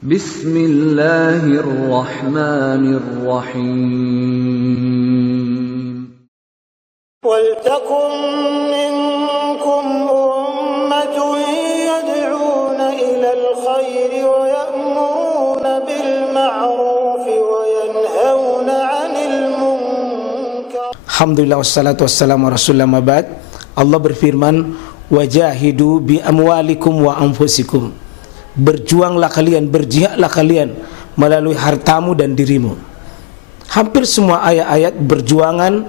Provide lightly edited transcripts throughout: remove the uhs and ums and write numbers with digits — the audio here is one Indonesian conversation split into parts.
Bismillahirrahmanirrahim. وَلْتَكُنْ مِنْكُمْ أُمَّةٌ يَدْعُونَ إِلَى الْخَيْرِ وَيَأْمُرُونَ بِالْمَعْرُوفِ وَيَنْهَوْنَ عَنِ الْمُنْكَرِ. Alhamdulillah wassalatu wassalamu ala rasulillah mabad. Allah berfirman, wajahidu bi amwalikum wa anfusikum. Berjuanglah kalian, berjihadlah kalian melalui hartamu dan dirimu. Hampir semua ayat-ayat berjuangan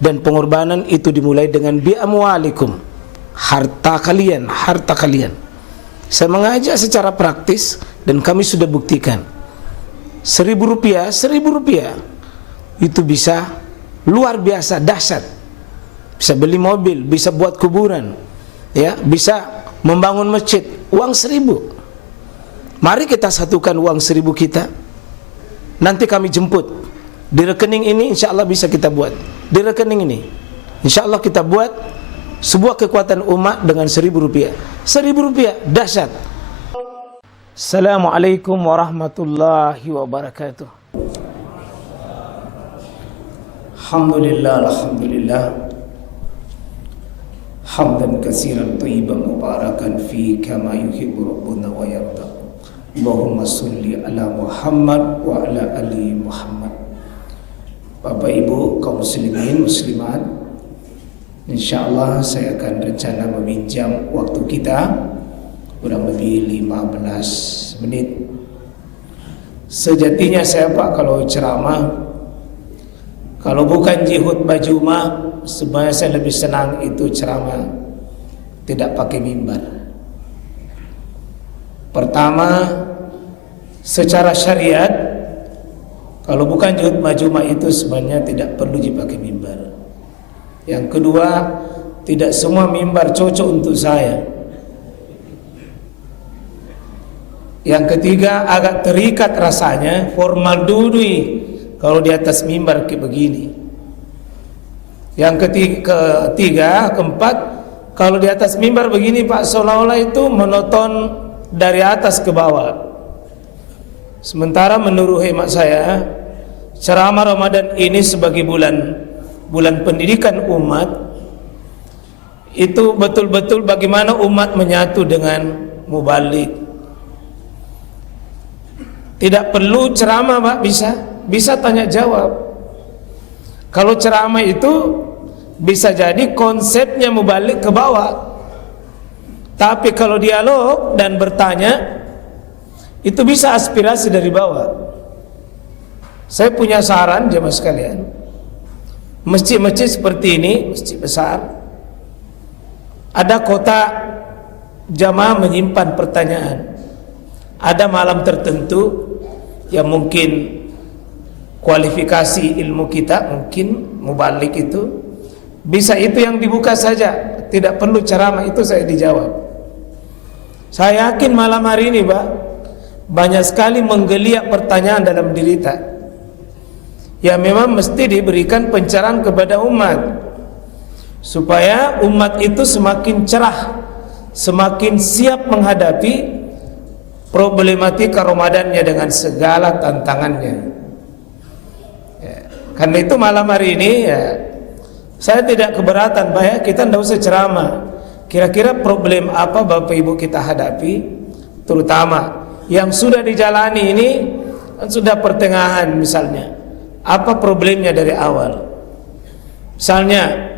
dan pengorbanan itu dimulai dengan bi amwalikum, harta kalian, harta kalian. Saya mengajak secara praktis dan kami sudah buktikan. Rp1.000 itu bisa luar biasa dahsyat. Bisa beli mobil, bisa buat kuburan, ya, bisa membangun masjid. Uang 1.000. Mari kita satukan uang 1.000 kita. Nanti kami jemput di rekening ini, insya Allah bisa kita buat. Di rekening ini insya Allah kita buat sebuah kekuatan umat dengan Rp1.000. Rp1.000 dahsyat. Assalamualaikum warahmatullahi wabarakatuh. Alhamdulillah, alhamdulillah. Hamdan katsiran thayyiban mubarakan fi kama yuhibbu rabbuna wa yarda. Allahumma sholli ala Muhammad wa ala ali Muhammad. Bapak Ibu kaum muslimin muslimat, insyaallah saya akan rencana meminjam waktu kita kurang lebih 15 menit. Sejatinya saya Pak kalau ceramah, kalau bukan jihud bajuma, sebenarnya saya lebih senang itu ceramah tidak pakai mimbar. Pertama, secara syariat, kalau bukan jihud majuma itu sebenarnya tidak perlu dipakai mimbar. Yang kedua, tidak semua mimbar cocok untuk saya. Yang ketiga, agak terikat rasanya, formal dudui kalau di atas mimbar kayak begini. Yang ketiga, keempat, kalau di atas mimbar begini Pak, seolah-olah itu menonton dari atas ke bawah. Sementara menurut hemat saya, ceramah Ramadan ini sebagai bulan pendidikan umat, itu betul-betul bagaimana umat menyatu dengan mubalik. Tidak perlu ceramah Pak, bisa tanya jawab. Kalau ceramah itu bisa jadi konsepnya mubalik ke bawah. Tapi kalau dialog dan bertanya, itu bisa aspirasi dari bawah. Saya punya saran jemaah sekalian. Masjid-masjid seperti ini, masjid besar, ada kotak jamaah menyimpan pertanyaan. Ada malam tertentu yang mungkin kualifikasi ilmu kita, mungkin mubalik itu, bisa itu yang dibuka saja, tidak perlu ceramah, itu saya dijawab. Saya yakin malam hari ini Pak, banyak sekali menggeliat pertanyaan dalam diri kita, ya memang mesti diberikan pencerahan kepada umat, supaya umat itu semakin cerah, semakin siap menghadapi problematika Ramadannya dengan segala tantangannya. Ya, karena itu malam hari ini ya, saya tidak keberatan Pak ya, kita tidak usah ceramah. Kira-kira problem apa Bapak Ibu kita hadapi, terutama yang sudah dijalani ini, sudah pertengahan misalnya, apa problemnya dari awal. Misalnya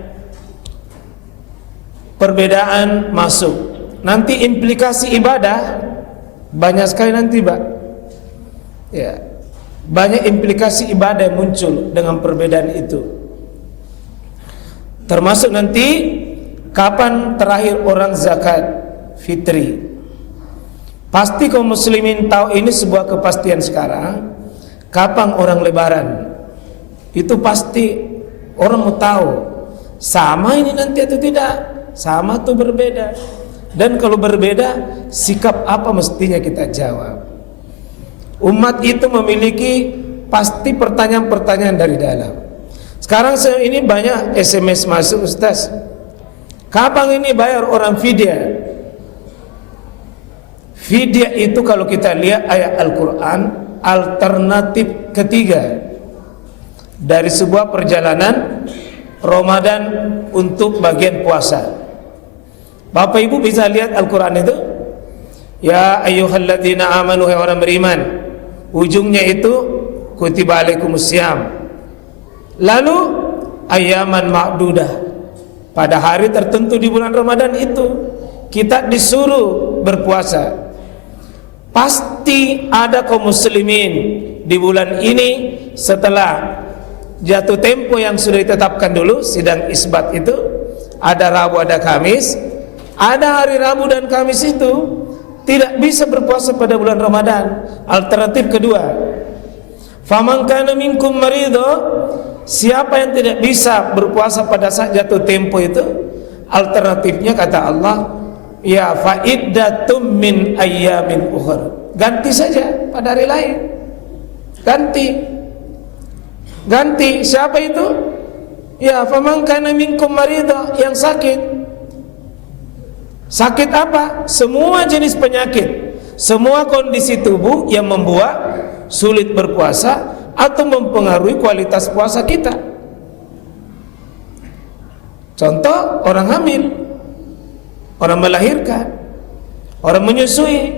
perbedaan masuk, nanti implikasi ibadah banyak sekali nanti Pak ya, banyak implikasi ibadah yang muncul dengan perbedaan itu. Termasuk nanti kapan terakhir orang zakat fitri. Pasti kaum muslimin tahu ini sebuah kepastian sekarang. Kapan orang lebaran, itu pasti orang mau tahu sama ini nanti atau tidak, sama atau berbeda. Dan kalau berbeda, sikap apa mestinya kita jawab. Umat itu memiliki pasti pertanyaan-pertanyaan dari dalam. Sekarang ini banyak SMS masuk, Ustaz, kapan ini bayar orang fidya? Fidyah itu kalau kita lihat ayat Al-Quran, alternatif ketiga dari sebuah perjalanan Ramadan untuk bagian puasa. Bapak Ibu bisa lihat Al-Quran itu, ya ayyuhalladzina amanu, hai orang beriman, ujungnya itu kutiba alaikumusiyam, lalu ayaman ma'dudah, pada hari tertentu di bulan Ramadan itu kita disuruh berpuasa. Pasti ada kaum muslimin di bulan ini setelah jatuh tempo yang sudah ditetapkan dulu, sidang isbat itu ada Rabu ada Kamis, ada hari Rabu dan Kamis itu tidak bisa berpuasa pada bulan Ramadan. Alternatif kedua, faman kana minkum maridho, siapa yang tidak bisa berpuasa pada saat jatuh tempo itu, alternatifnya kata Allah, ya fa'iddatum min ayyamin ukhra, ganti saja pada hari lain. Ganti siapa itu? Ya faman kana minkum maridho, yang sakit. Sakit apa? Semua jenis penyakit, semua kondisi tubuh yang membuat sulit berpuasa atau mempengaruhi kualitas puasa kita. Contoh, orang hamil, orang melahirkan, orang menyusui,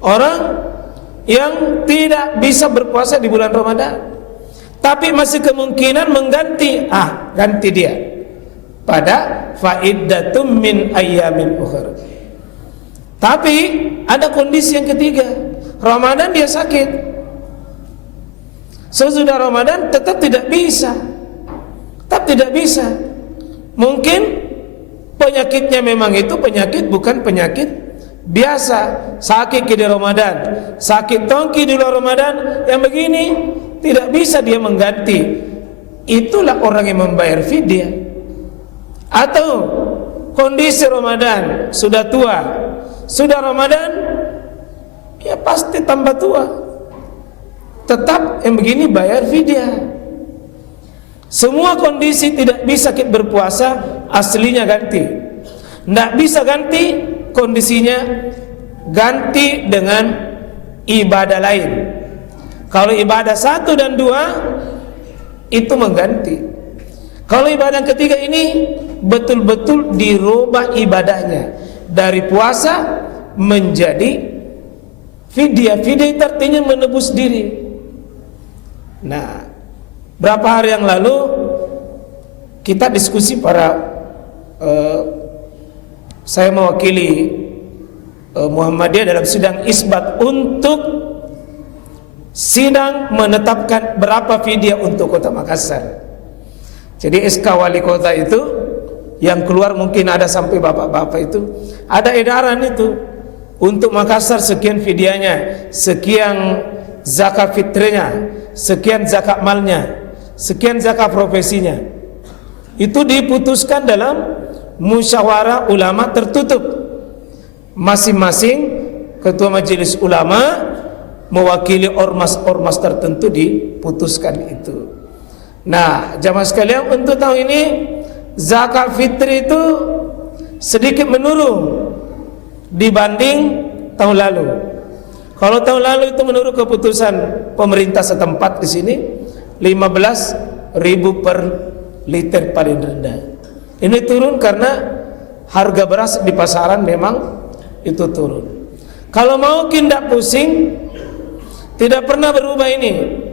orang yang tidak bisa berpuasa di bulan Ramadan tapi masih kemungkinan mengganti, ganti dia pada fa'iddatum min ayyamin ukhra. Tapi ada kondisi yang ketiga, Ramadan dia sakit, sesudah Ramadan tetap tidak bisa. Mungkin penyakitnya memang itu penyakit, bukan penyakit biasa. Sakit di Ramadan, sakit tongki di luar Ramadan, yang begini tidak bisa dia mengganti. Itulah orang yang membayar fidyah. Atau kondisi Ramadan sudah tua, sudah Ramadan ya pasti tambah tua, tetap yang begini bayar fidyah. Semua kondisi tidak bisa kita berpuasa, aslinya ganti. Tidak bisa ganti kondisinya, ganti dengan ibadah lain. Kalau ibadah 1 dan 2 itu mengganti. Kalau ibadah ketiga ini betul-betul dirubah ibadahnya dari puasa menjadi fidyah. Fidyah itu artinya menebus diri. Nah, berapa hari yang lalu kita diskusi saya mewakili Muhammadiyah dalam sidang isbat untuk sidang menetapkan berapa fidyah untuk Kota Makassar. Jadi SK wali kota itu yang keluar, mungkin ada sampai bapak-bapak itu ada edaran itu untuk Makassar sekian fidyahnya, sekian zakat fitrnya, sekian zakat malnya, sekian zakat profesinya. Itu diputuskan dalam musyawarah ulama tertutup. Masing-masing ketua majelis ulama mewakili ormas-ormas tertentu diputuskan itu. Nah, jamaah sekalian, untuk tahun ini zakat fitri itu sedikit menurun dibanding tahun lalu. Kalau tahun lalu itu menurut keputusan pemerintah setempat di sini 15.000 per liter paling rendah. Ini turun karena harga beras di pasaran memang itu turun. Kalau mau tidak pusing, tidak pernah berubah ini.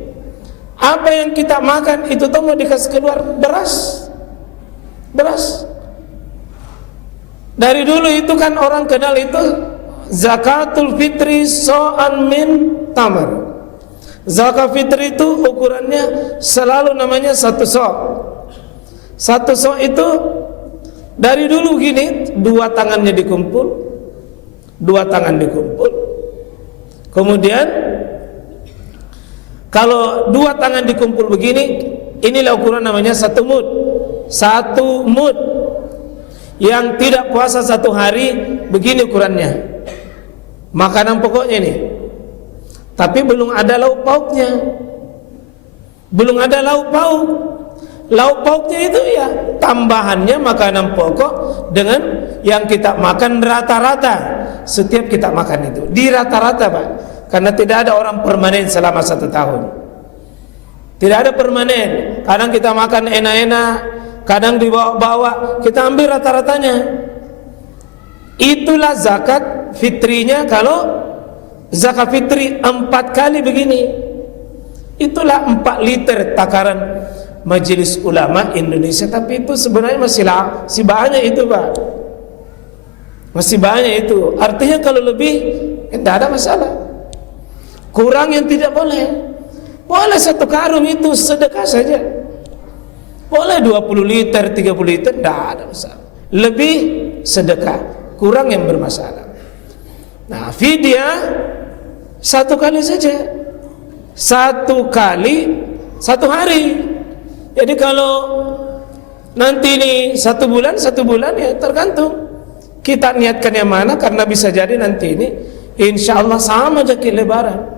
Apa yang kita makan itu tuh mau dikasih keluar beras. Dari dulu itu kan orang kenal itu zakatul fitri so'an min tamar. Zakat fitri itu ukurannya selalu namanya 1 sok. 1 sok itu dari dulu gini, 2 tangannya dikumpul, 2 tangan dikumpul. Kemudian kalau 2 tangan dikumpul begini, inilah ukuran namanya 1 mud. 1 mud. Yang tidak puasa 1 hari, begini ukurannya. Makanan pokoknya nih. Tapi belum ada lauk pauknya. Belum ada lauk pauk. Lauk pauknya itu ya tambahannya makanan pokok dengan yang kita makan rata-rata. setiap kita makan itu. Di rata-rata Pak, karena tidak ada orang permanen selama 1 tahun. Tidak ada permanen. Kadang kita makan enak-enak, kadang dibawa-bawa, kita ambil rata-ratanya. Itulah zakat fitrinya. Kalau zakat fitri 4 kali begini, itulah 4 liter takaran Majelis Ulama Indonesia. Tapi itu sebenarnya masih banyak itu Pak, masih banyak itu. Artinya kalau lebih tidak ada masalah. Kurang yang tidak boleh. Boleh 1 karung itu sedekah saja, boleh 20 liter 30 liter, tidak ada masalah. Lebih sedekah, kurang yang bermasalah. Nah, fidyah 1 kali saja, 1 kali 1 hari. Jadi kalau nanti ini 1 bulan ya tergantung kita niatkan yang mana, karena bisa jadi nanti ini insya Allah sama aja ke Lebaran.